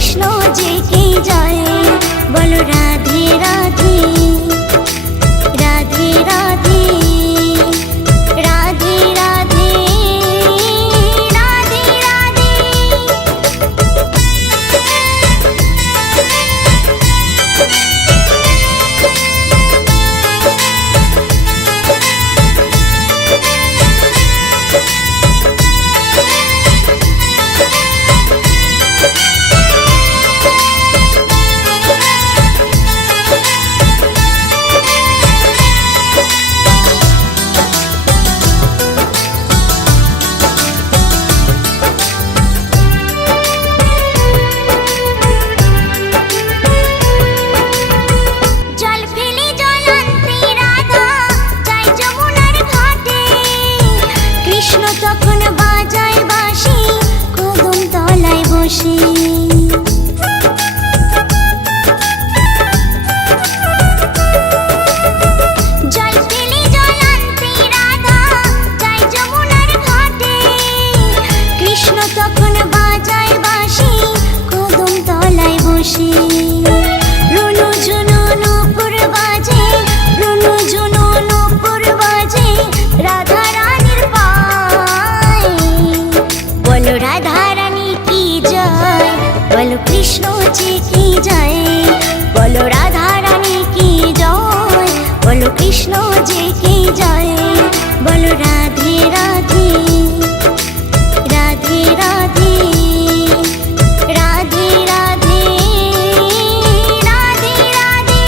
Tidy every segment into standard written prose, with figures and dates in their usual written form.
কৃষ্ণ যে কি জয়, বলো রাধে রাধে রাধে রাধে রাধে রাধে রাধে রাধে। তখন বাজায় বাঁশি কদম তলায় বসে, জল ফেলে জল আনতে রাধা যায় যমুনার ঘাটে। কৃষ্ণ তখন বাজায় বাঁশি কদম তলায় বসে, রুনু ঝুনু নূপুর বাজে, রুনু ঝুনু নূপুর বাজে রাধা রানীর পায়ে। বলো রাধা রানী কি জয়, বলো কৃষ্ণ যে কি জয়, বলো রাধা রানী কি জয়, বলো কৃষ্ণ যে কি জয়, বলো রাধে রাধে রাধে রাধে রাধে রাধে রাধে রাধে।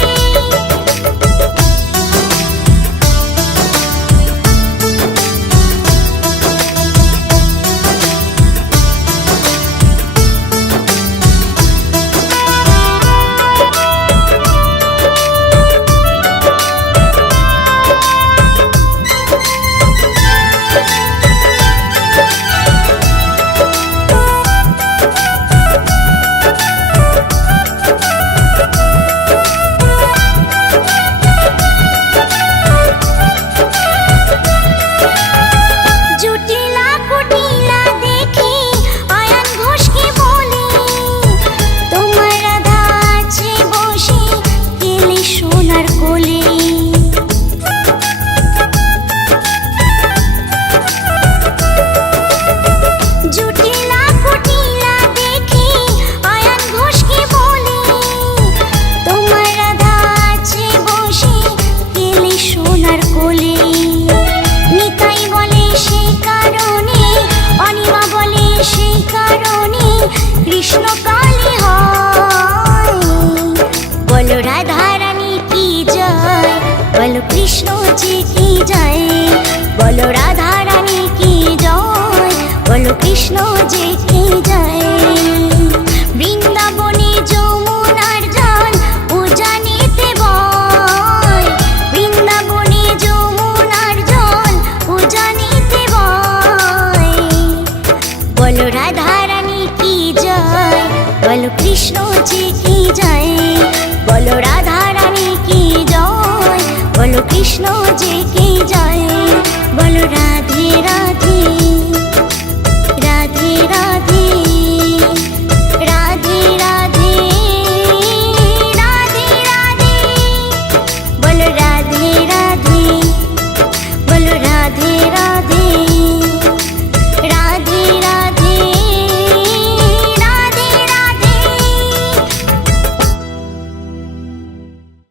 কৃষ্ণ কালী হয়, বলো রাধা রানী কি জয়, বলো কৃষ্ণ যে কি জয়, বলো রাধা রানী কি জয়, বলো কৃষ্ণ যে কি জয়। বৃন্দাবনে যমুনার জল উজানিতে বয়, বৃন্দাবনে যমুনার জল উজানিতে বয়। বলো রাধা রানী কি জয়, বলো কৃষ্ণ যে কি জয়, বলো রাধা রানী কি জয়, বলো কৃষ্ণ যে কি